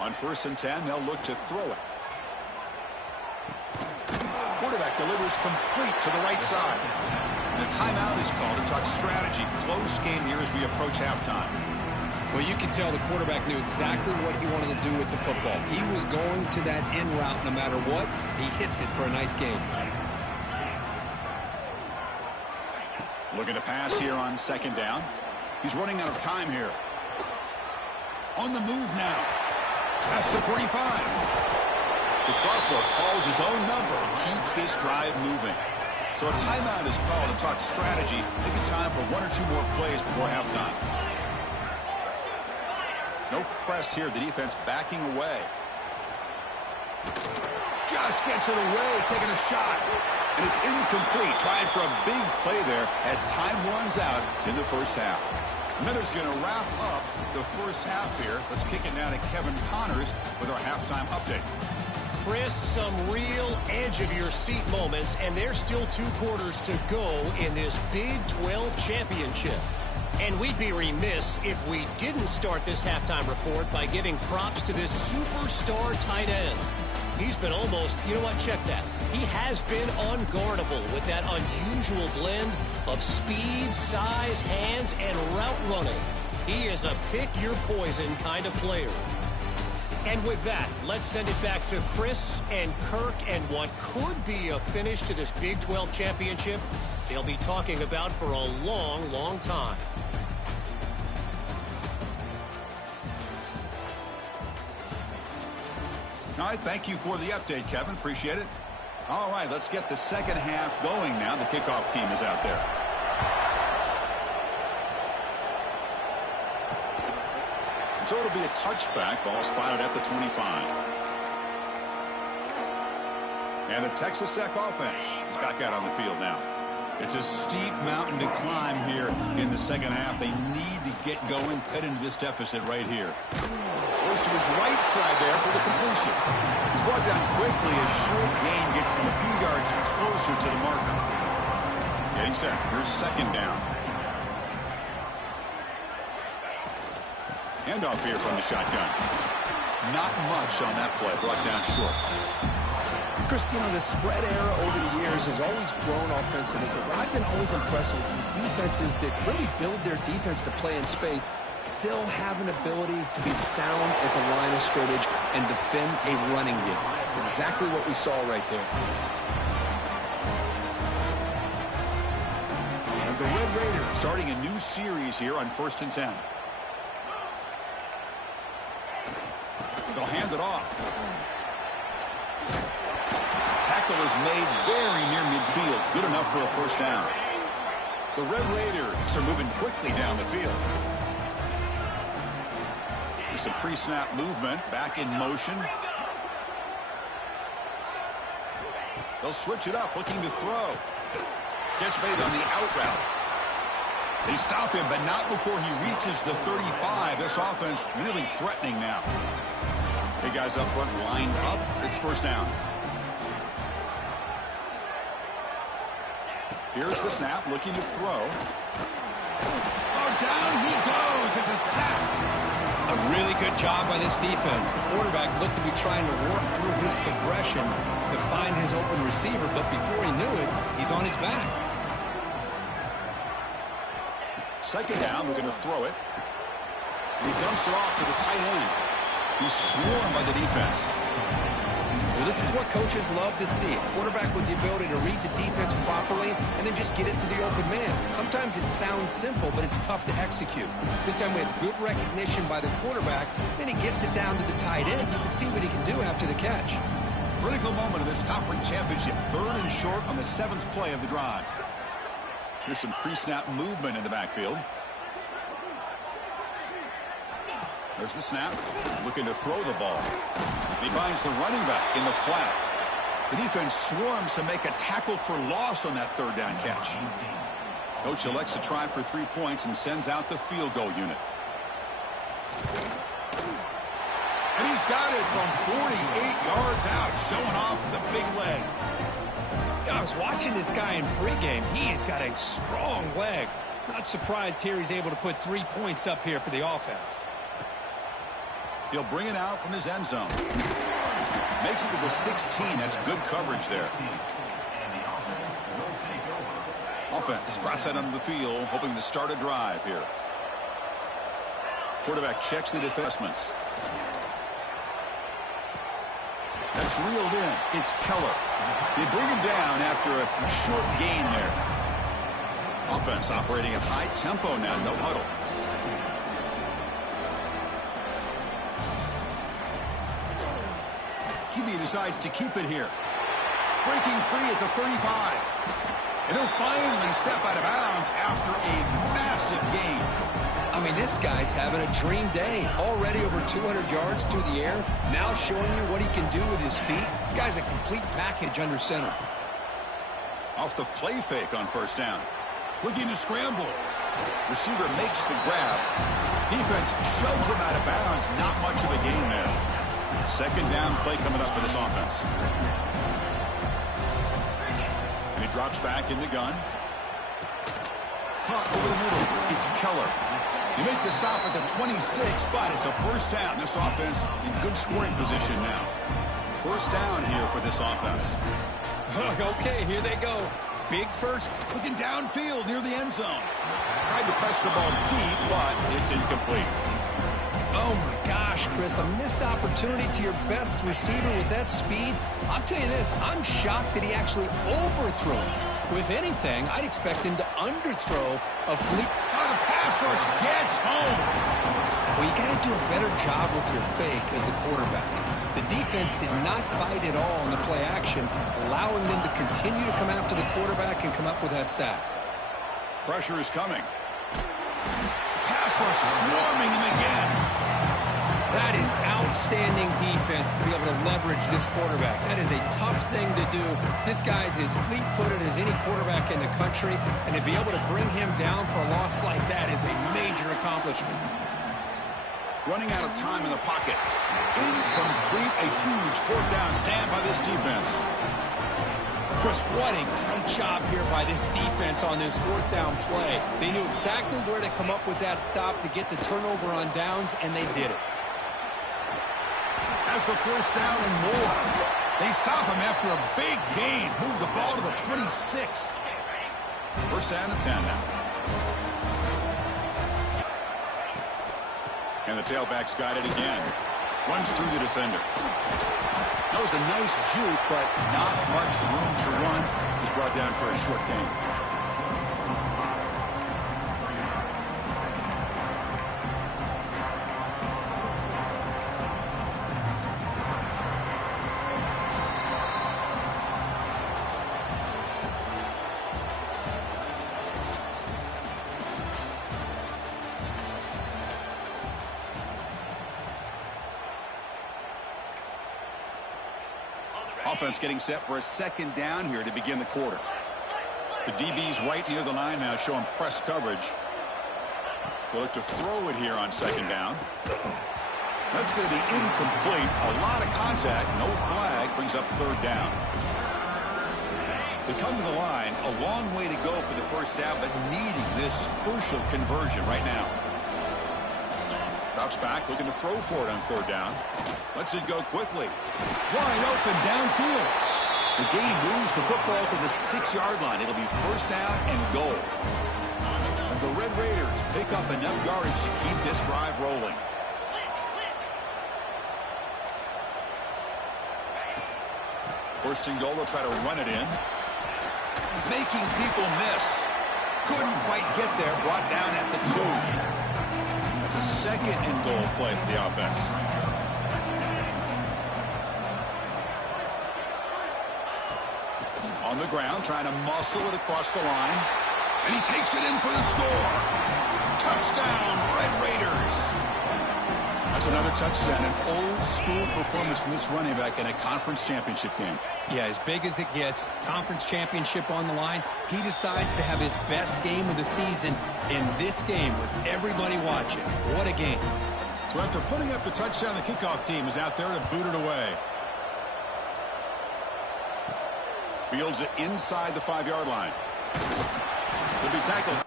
On 1st and 10, they'll look to throw it. Quarterback delivers complete to the right side. And a timeout is called to talk strategy. Close game here as we approach halftime. Well, you can tell the quarterback knew exactly what he wanted to do with the football. He was going to that in route no matter what. He hits it for a nice gain. Looking to pass here on 2nd down. He's running out of time here. On the move now. That's the 45. The sophomore calls his own number and keeps this drive moving. So a timeout is called to talk strategy. Maybe time for 1 or 2 more plays before halftime. No press here. The defense backing away. Just gets it away, taking a shot. And it's incomplete. Trying for a big play there as time runs out in the first half. Miller's going to wrap up the first half here. Let's kick it now to Kevin Connors with our halftime update. Chris, some real edge-of-your-seat moments, and there's still 2 quarters to go in this Big 12 championship. And we'd be remiss if we didn't start this halftime report by giving props to this superstar tight end. He's been almost, you know what, check that. He has been unguardable with that unusual blend of speed, size, hands, and route running. He is a pick-your-poison kind of player. And with that, let's send it back to Chris and Kirk and what could be a finish to this Big 12 championship they'll be talking about for a long, long time. All right, thank you for the update, Kevin. Appreciate it. All right, let's get the second half going now. The kickoff team is out there. So it'll be a touchback. Ball spotted at the 25. And the Texas Tech offense is back out on the field now. It's a steep mountain to climb here in the second half. They need to get going, cut into this deficit right here. Goes to his right side there for the completion. He's brought down quickly. A short gain gets them a few yards closer to the marker. Getting set. Here's 2nd down. Handoff here from the shotgun. Not much on that play. Brought down short. Chris, you know, the spread era over the years has always grown offensively, but I've been always impressed with defenses that really build their defense to play in space, still have an ability to be sound at the line of scrimmage and defend a running game. It's exactly what we saw right there. And the Red Raiders starting a new series here on 1st and 10. They'll hand it off. Tackle is made very near midfield. Good enough for a 1st down. The Red Raiders are moving quickly down the field. There's some pre-snap movement. Back in motion. They'll switch it up, looking to throw. Catch made on the out route. They stop him, but not before he reaches the 35. This offense really threatening now. Hey, guys up front lined up. It's 1st down. Here's the snap, looking to throw. Oh, down he goes. It's a sack. A really good job by this defense. The quarterback looked to be trying to work through his progressions to find his open receiver, but before he knew it, he's on his back. 2nd down, we're going to throw it. And he dumps it off to the tight end. He's swarmed by the defense. Well, this is what coaches love to see. A quarterback with the ability to read the defense properly and then just get it to the open man. Sometimes it sounds simple, but it's tough to execute. This time we have good recognition by the quarterback. Then he gets it down to the tight end. You can see what he can do after the catch. Critical moment of this conference championship. 3rd and short on the 7th play of the drive. Here's some pre-snap movement in the backfield. There's the snap. Looking to throw the ball. He finds the running back in the flat. The defense swarms to make a tackle for loss on that 3rd down catch. Coach elects to try for 3 points and sends out the field goal unit. And he's got it from 48 yards out, showing off the big leg. I was watching this guy in pregame. He has got a strong leg. Not surprised here he's able to put 3 points up here for the offense. He'll bring it out from his end zone. Makes it to the 16. That's good coverage there. Offense trots out onto the field, hoping to start a drive here. Quarterback checks the defensements. That's reeled in. It's Keller. They bring him down after a short gain there. Offense operating at high tempo now. No huddle. QB decides to keep it here. Breaking free at the 35. And he'll finally step out of bounds after a massive gain. I mean, this guy's having a dream day. Already over 200 yards through the air. Now showing you what he can do with his feet. This guy's a complete package under center. Off the play fake on first down. Looking to scramble. Receiver makes the grab. Defense shoves him out of bounds. Not much of a gain there. Second down play coming up for this offense. And he drops back in the gun. Caught over the middle. It's Keller. You make the stop at the 26, but it's a first down. This offense in good scoring position now. First down here for this offense. Okay, here they go. Big first. Looking downfield near the end zone. Tried to press the ball deep, but it's incomplete. Oh, my gosh, Chris, a missed opportunity to your best receiver with that speed. I'll tell you this, I'm shocked that he actually overthrew it. If anything, I'd expect him to underthrow a fleet. Oh, the pass rush gets home. Well, you got to do a better job with your fake as the quarterback. The defense did not bite at all in the play action, allowing them to continue to come after the quarterback and come up with that sack. Pressure is coming. Pass rush swarming him again. That is outstanding defense to be able to leverage this quarterback. That is a tough thing to do. This guy's as fleet-footed as any quarterback in the country, and to be able to bring him down for a loss like that is a major accomplishment. Running out of time in the pocket. Incomplete. A huge fourth down stand by this defense. Chris, what a great job here by this defense on this fourth down play. They knew exactly where to come up with that stop to get the turnover on downs, and they did it. Has the first down and more. They stop him after a big gain. Move the ball to the 26. First down and 10 now. And the tailback's got it again. Runs through the defender. That was a nice juke, but not much room to run. He's brought down for a short gain. Offense getting set for a second down here to begin the quarter. The DB's right near the line now, showing press coverage. They'll look to throw it here on second down. That's going to be incomplete. A lot of contact, no flag, brings up third down. They come to the line, a long way to go for the first down, but needing this crucial conversion right now. Drops back, looking to throw for it on third down. Lets it go quickly. Wide open downfield. The gain moves the football to the 6-yard line. It'll be first down and goal. And the Red Raiders pick up enough yardage to keep this drive rolling. First and goal, they'll try to run it in. Making people miss. Couldn't quite get there. Brought down at the 2. That's a second and goal play for the offense. On the ground, trying to muscle it across the line. And he takes it in for the score. Touchdown, Red Raiders. That's another touchdown, an old-school performance from this running back in a conference championship game. Yeah, as big as it gets, conference championship on the line, he decides to have his best game of the season in this game with everybody watching. What a game. So after putting up the touchdown, the kickoff team is out there to boot it away. Fields it inside the 5-yard line. Could be tackled.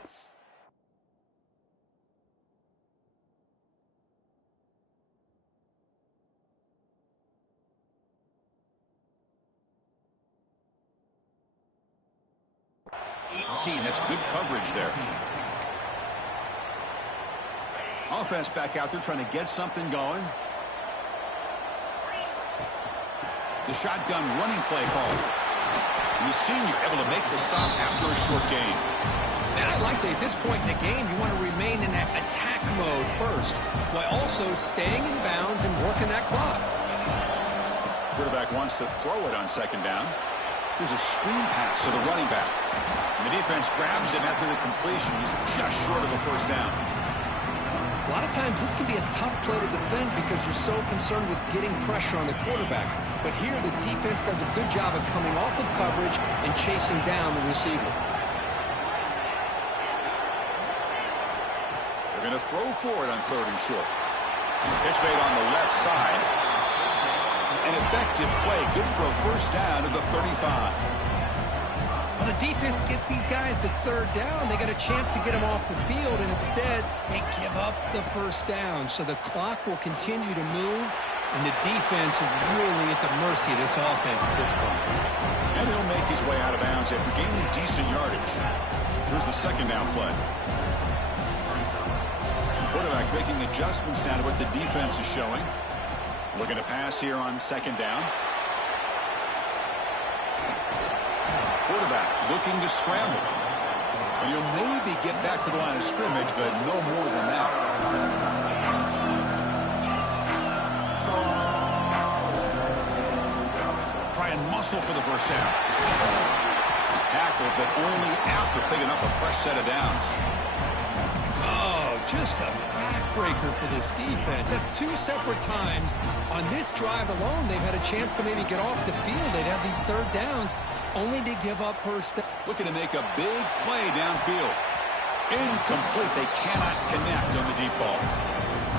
19. That's good coverage there. Offense back out there trying to get something going. The shotgun running play call. And the senior able to make the stop after a short gain. And I like that at this point in the game, you want to remain in that attack mode first, while also staying in bounds and working that clock. Quarterback wants to throw it on second down. Here's a screen pass to the running back. And the defense grabs him after the completion. He's just short of a first down. A lot of times this can be a tough play to defend because you're so concerned with getting pressure on the quarterback. But here the defense does a good job of coming off of coverage and chasing down the receiver. They're going to throw for it on 3rd and short. Pitch made on the left side. An effective play, good for a first down at the 35. Well, the defense gets these guys to 3rd down. They got a chance to get them off the field, and instead they give up the first down. So the clock will continue to move, and the defense is really at the mercy of this offense at this point. And he'll make his way out of bounds after gaining decent yardage. Here's the second down play. Quarterback making adjustments down to what the defense is showing. Looking to pass here on second down. Quarterback looking to scramble. And you'll maybe get back to the line of scrimmage, but no more than that. Try and muscle for the first down. Tackle, but only after picking up a fresh set of downs. Oh, just a backbreaker for this defense. That's 2 separate times. On this drive alone, they've had a chance to maybe get off the field. They'd have these 3rd downs, only to give up first down. Looking to make a big play downfield. Incomplete. They cannot connect on the deep ball.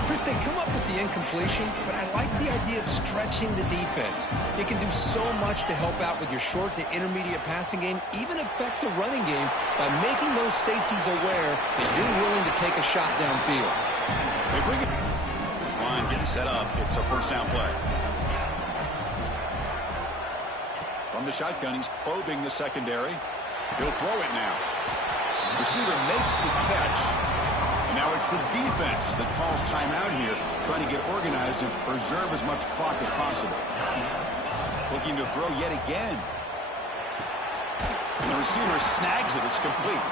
Chris, they come up with the incompletion, but I like the idea of stretching the defense. You can do so much to help out with your short to intermediate passing game, even affect the running game by making those safeties aware that you're willing to take a shot downfield. They bring it. This line getting set up. It's a first down play. From the shotgun, he's probing the secondary. He'll throw it now. Receiver makes the catch. And now it's the defense that calls timeout here, trying to get organized and preserve as much clock as possible. Looking to throw yet again. And the receiver snags it. It's complete.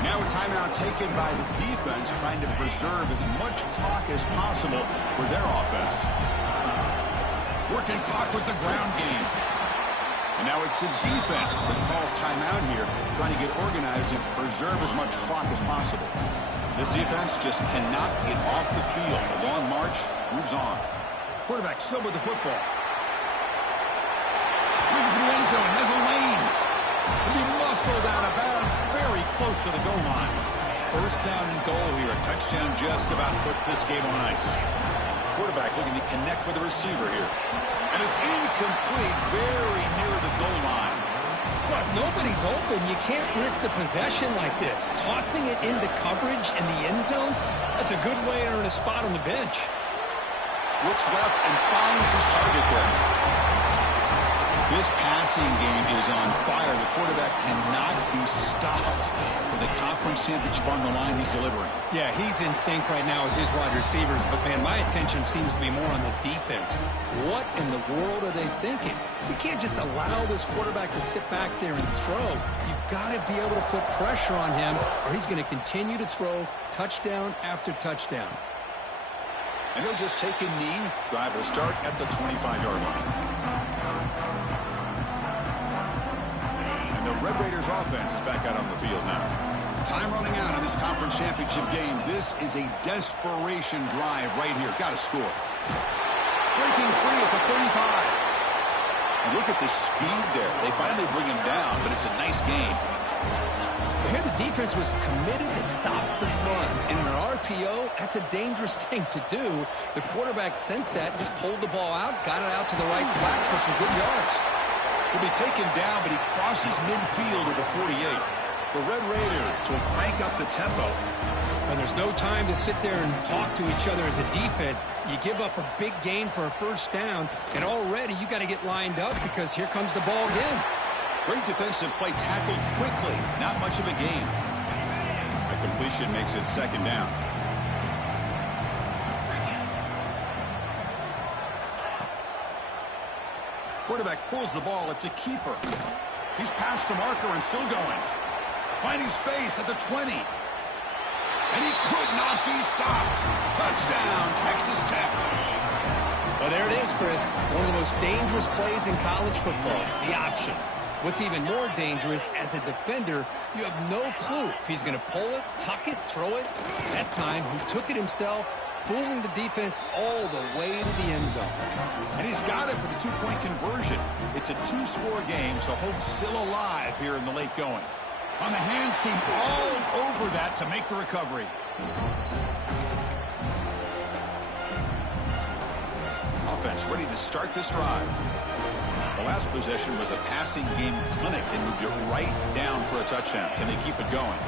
And now a timeout taken by the defense, trying to preserve as much clock as possible for their offense. Working clock with the ground game. And now it's the defense that calls timeout here, trying to get organized and preserve as much clock as possible. This defense just cannot get off the field. The long march moves on. Quarterback still with the football. Looking for the end zone. Has a lane. And he muscled out of bounds very close to the goal line. First down and goal here. A touchdown just about puts this game on ice. Quarterback looking to connect with the receiver here. And it's incomplete, very near the goal line. Well, if nobody's open, you can't risk the possession like this. Tossing it into coverage in the end zone, that's a good way to earn a spot on the bench. Looks left and finds his target there. This passing game is on fire. The quarterback cannot be stopped. With the conference championship on the line, he's delivering. Yeah, he's in sync right now with his wide receivers, but, man, my attention seems to be more on the defense. What in the world are they thinking? You can't just allow this quarterback to sit back there and throw. You've got to be able to put pressure on him, or he's going to continue to throw touchdown after touchdown. And he'll just take a knee. Drive will start at the 25-yard line. The Red Raiders offense is back out on the field now. Time running out in this conference championship game. This is a desperation drive right here. Got to score. Breaking free at the 35. And look at the speed there. They finally bring him down, but it's a nice gain. Here the defense was committed to stop the run. And in an RPO, that's a dangerous thing to do. The quarterback sensed that, just pulled the ball out, got it out to the right flat for some good yards. He'll be taken down, but he crosses midfield at the 48. The Red Raiders will crank up the tempo. And there's no time to sit there and talk to each other as a defense. You give up a big gain for a first down, and already you got to get lined up because here comes the ball again. Great defensive play, tackled quickly. Not much of a gain. A completion makes it second down. Quarterback pulls the ball. It's a keeper. He's past the marker and still going. Finding space at the 20. And he could not be stopped. Touchdown, Texas Tech. Well, there it is, Chris. One of the most dangerous plays in college football, the option. What's even more dangerous, as a defender, you have no clue if he's going to pull it, tuck it, throw it. That time, he took it himself, fooling the defense all the way to the end zone. And he's got it for the two-point conversion. It's a two-score game, so hope's still alive here in the late going. On the hands team, all over that to make the recovery. Offense ready to start this drive. The last possession was a passing game clinic and moved it right down for a touchdown. Can they keep it going?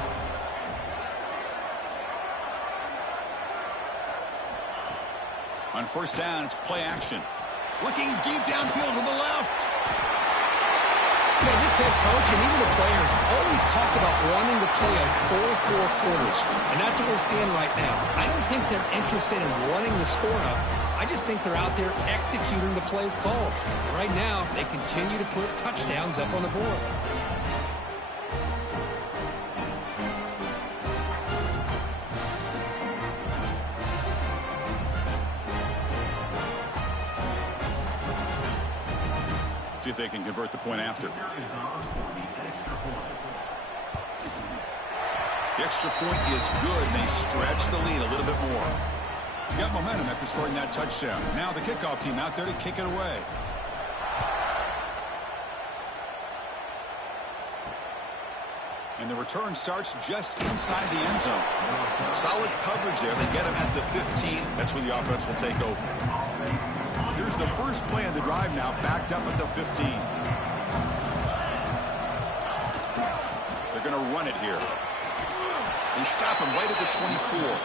On first down, it's play action. Looking deep downfield to the left. You know, this head coach and even the players always talk about wanting to play a 4-4 quarters, and that's what we're seeing right now. I don't think they're interested in running the score up. I just think they're out there executing the plays called. Right now, they continue to put touchdowns up on the board. See if they can convert the point after. The extra point is good, and they stretch the lead a little bit more. Got momentum after scoring that touchdown. Now the kickoff team out there to kick it away. And the return starts just inside the end zone. Solid coverage there. They get him at the 15. That's where the offense will take over. Here's the first play of the drive now, backed up at the 15. They're going to run it here. They stop him right at the 24.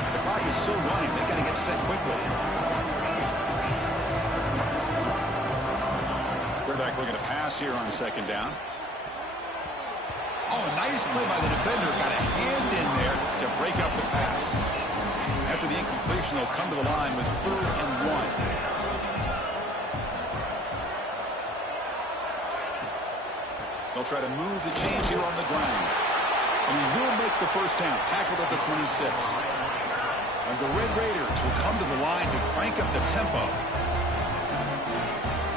The clock is still running. They got to get set quickly. Quarterback looking to pass here on second down. Oh, a nice play by the defender. Got a hand in there to break up the pass. After the incompletion, they'll come to the line with 3rd and 1. They'll try to move the chains here on the ground. And he will make the first down, tackled at the 26. And the Red Raiders will come to the line to crank up the tempo.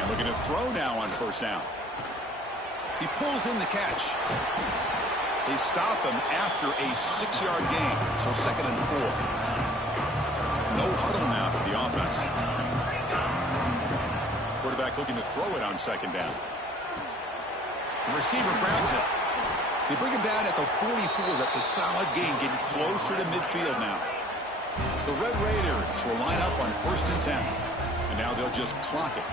And looking to throw now on first down. He pulls in the catch. They stop him after a 6-yard gain, so 2nd and 4. No huddle now for the offense. Quarterback looking to throw it on second down. The receiver grabs it. They bring him down at the 44. That's a solid gain, getting closer to midfield now. The Red Raiders will line up on 1st and 10. And now they'll just clock it.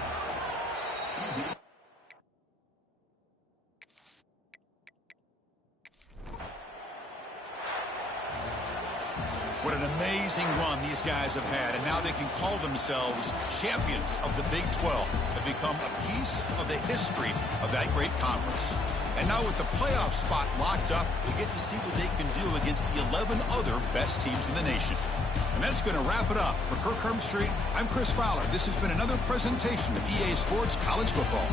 What an amazing run these guys have had, and now they can call themselves champions of the Big 12. Have become a piece of the history of that great conference. And now with the playoff spot locked up, we get to see what they can do against the 11 other best teams in the nation. And that's going to wrap it up. For Kirk Herbstreit, I'm Chris Fowler. This has been another presentation of EA Sports College Football.